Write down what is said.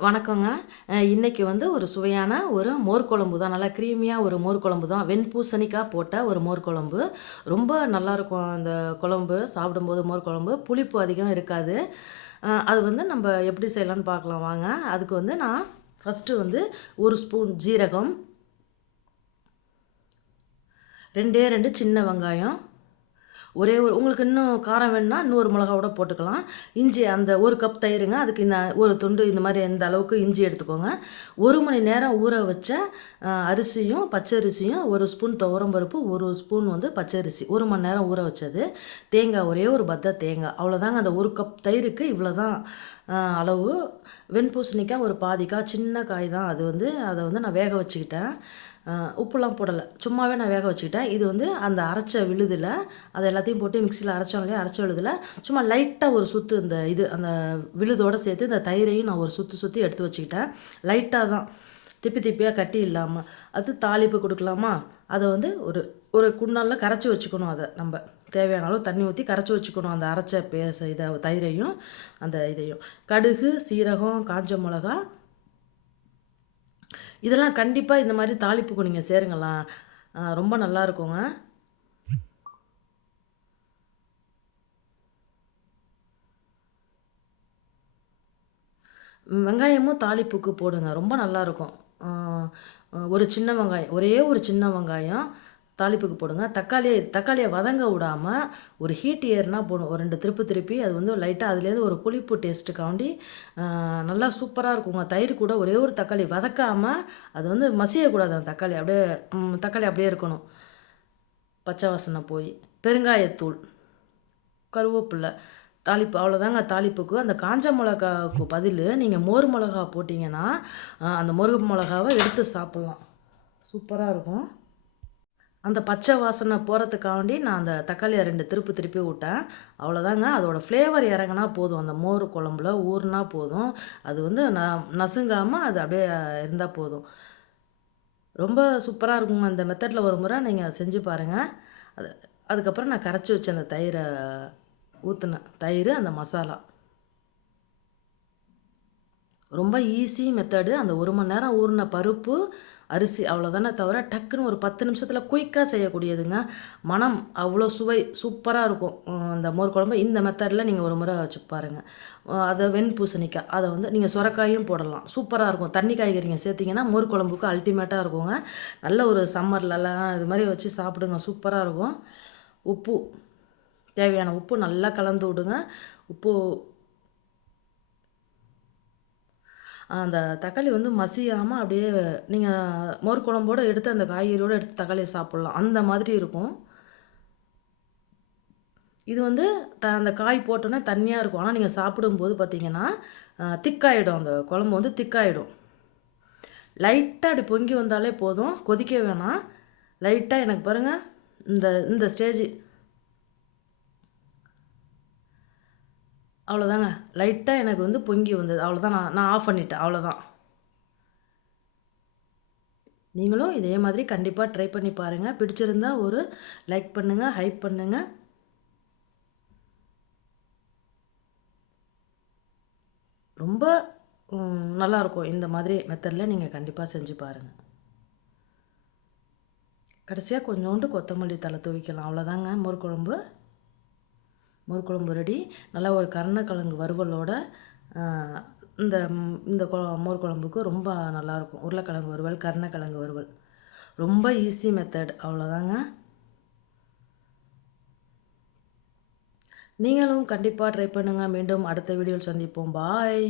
வணக்கங்க. இன்னைக்கு வந்து ஒரு சுவையான ஒரு மோர் குழம்பு தான். நல்லா க்ரீமியா ஒரு மோர் குழம்பு தான். வெண்பூசணிக்காய் போட்ட ஒரு மோர் குழம்பு. ரொம்ப நல்லாயிருக்கும் அந்த குழம்பு. சாப்பிடும்போது மோர் குழம்பு. புளிப்பு அதிகம் இருக்காது. அது வந்து நம்ப எப்படி செய்யலான்னு பார்க்கலாம் வாங்க. அதுக்கு வந்து நான் ஃபர்ஸ்ட்டு வந்து 1 ஸ்பூன் ஜீரகம், 2 சின்ன வெங்காயம், ஒரே ஒரு உங்களுக்கு இன்னும் காரம் வேணும்னா இன்னொரு மிளகா கூட போட்டுக்கலாம். இஞ்சி அந்த 1 கப் தயிருங்க. அதுக்கு இந்த ஒரு துண்டு இந்த மாரி இந்த அளவுக்கு இஞ்சி எடுத்துக்கோங்க. 1 மணி நேரம் ஊற வச்ச அரிசியும், பச்சரிசியும், 1 ஸ்பூன் துவரம் பருப்பு, 1 ஸ்பூன் வந்து பச்சரிசி. 1 மணி நேரம் ஊற வச்சது. தேங்காய் ஒரே ஒரு பத்த தேங்காய். அவ்வளோதாங்க அந்த 1 கப் தயிருக்கு இவ்வளோதான் அளவு. வெண்பூசணிக்காய் ஒரு பாதி சின்ன காய் தான் அது வந்து. அத வந்து நான் வேக வச்சுக்கிட்டேன். உப்புலாம் போடல. சும்மாவே நான் வேக வச்சுக்கிட்டேன். இது வந்து அந்த அரைச்ச விழுதுல அது எல்லாத்தையும் போட்டு மிக்ஸியில அரைச்சோம் இல்லையா? அரைச்ச விழுதுல சும்மா லைட்டா ஒரு சுத்து இந்த அந்த விழுதோட சேர்த்து இந்த தயிரையும் நான் ஒரு சுத்து சுத்தி எடுத்து வச்சுக்கிட்டேன். லைட்டா தான். திப்பி திப்பியா கட்டி இல்லாம. அது தாளிப்பு குடுக்கலாமா? அத வந்து ஒரு ஒரு குண்டான்ல கரைச்சு வச்சுக்கணும் அத நம்ப. தேவையான அளவு தண்ணி ஊத்தி கரைச்சு வச்சுக்கணும். அந்த அரைச்ச தயிரையும், அந்த இதையும். கடுகு, சீரகம், காஞ்ச மொளகா இதெல்லாம் கண்டிப்பா இந்த மாரி தாளிப்புக்கு நீங்க சேருங்களேன். ரொம்ப நல்லாருக்குங்க. வெங்காயமும் தாளிப்புக்கு போடுங்க. ரொம்ப நல்லாருக்கும். ஆ ஒரு சின்ன வெங்காயம், ஒரே ஒரு சின்ன வெங்காயம் தாளிப்புக்கு போடுங்க. தக்காளிய வதங்க விடாம, ஒரு ஹீட் ஏறுனா போதும். ஒரு 2 திருப்பு திருப்பி அது வந்து லைட்டா அதுலேருந்து ஒரு புளிப்பு டேஸ்ட்டுக்காண்டி நல்லா சூப்பரா இருக்குங்க. தயிர் கூட ஒரே ஒரு தக்காளி வதக்காம, அது வந்து மசியக்கூடாது அந்த தக்காளி. அப்படியே தக்காளி அப்படியே இருக்கணும். பச்சை வாசனை போய். பெருங்காயத்தூள், கருவேப்பில, தாளிப்பு அவ்வளோதாங்க தாளிப்புக்கு. அந்த காஞ்ச மொளகாவுக்கு பதிலு நீங்க மோர் மொளகா போட்டீங்கன்னா, அந்த மோர் மொளகாவ எடுத்து சாப்பிட்லாம். சூப்பரா இருக்கும். அந்த பச்சை வாசனை போறதுக்காண்டி நான் அந்த தக்காளிய 2 திருப்பு திருப்பி விட்டேன். அவ்வளோதாங்க. அதோட ஃப்ளேவர் இறங்குனா போதும். அந்த மோர் குழம்புல ஊறுனா போதும். அது வந்து நசுங்காம அது அப்படியே இருந்தா போதும். ரொம்ப சூப்பரா இருக்குங்க. அந்த மெத்தட்ல ஒரு முறை நீங்க செஞ்சு பாருங்க. அது அதுக்கப்புறம் நான் கரைச்சு வச்ச அந்த தயிர ஊத்துனேன். தயிரு, அந்த மசாலா. ரொம்ப ஈஸி மெத்தடு. அந்த 1 மணி நேரம் ஊறுன பருப்பு, அரிசி அவ்வளோதானே தவிர, டக்குன்னு ஒரு 10 நிமிஷத்தில குயிக்கா செய்யக்கூடியதுங்க. மனம் அவ்வளோ சுவை சூப்பரா இருக்கும். அந்த மோர் குழம்பு இந்த மெத்தடில நீங்க ஒரு முறை வச்சு பாருங்க. அத வெண்பூசணிக்காய் அத வந்து நீங்க சொரக்காயும் போடலாம். சூப்பரா இருக்கும். தண்ணி காய்கறிங்க சேர்த்தீங்கன்னா, மோர் குழம்புக்கு அல்டிமேட்டா இருக்குங்க. நல்ல ஒரு சம்மர்லலாம் இது மாரி வச்சு சாப்பிடுங்க. சூப்பரா இருக்கும். உப்பு தேவையான உப்பு நல்லா கலந்து விடுங்க. உப்பு அந்த தக்காளி வந்து மசியாம அப்படியே நீங்க மோர் குழம்போட எடுத்து அந்த காய்கறியோட எடுத்து தக்காளிய சாப்பிடலாம். அந்த மாதிரி இருக்கும். இது வந்து அந்த காய் போட்டோனே தண்ணியா இருக்கும். ஆனா நீங்க சாப்பிடும்போது பார்த்தீங்கன்னா, திக்காயிடும். அந்த குழம்பு வந்து திக்காயிடும். லைட்டா அப்படி பொங்கி வந்தாலே போதும். கொதிக்க வேணாம். லைட்டா எனக்கு பாருங்க, இந்த இந்த ஸ்டேஜ் அவ்வளோதாங்க. லைட்டா எனக்கு வந்து பொங்கி வந்தது. அவ்வளோதான் நான் நான் ஆஃப் பண்ணிட்டேன். அவ்வளோதான். நீங்களும் இதே மாதிரி கண்டிப்பா ட்ரை பண்ணி பாருங்க. பிடிச்சிருந்தா ஒரு லைக் பண்ணுங்க, ஹைப் பண்ணுங்க. ரொம்ப நல்லாயிருக்கும். இந்த மாதிரி மெத்தட்ல நீங்க கண்டிப்பா செஞ்சு பாருங்க. கடைசியா கொஞ்சோண்டு கொத்தமல்லி தழை தூவிக்கலாம். அவ்வளோதாங்க மோர் குழம்பு. மோர் குழம்பு ரெடி. நல்லா ஒரு கருணக்கிழங்கு வறுவலோட அ இந்த இந்த மோர் குழம்புக்கு ரொம்ப நல்லாயிருக்கும். உருளைக்கிழங்கு வறுவல், கருணக்கிழங்கு வறுவல். ரொம்ப ஈஸி மெத்தட். அவ்வளோதாங்க. நீங்களும் கண்டிப்பா ட்ரை பண்ணுங்க. மீண்டும் அடுத்த வீடியோவில் சந்திப்போம். பாய்.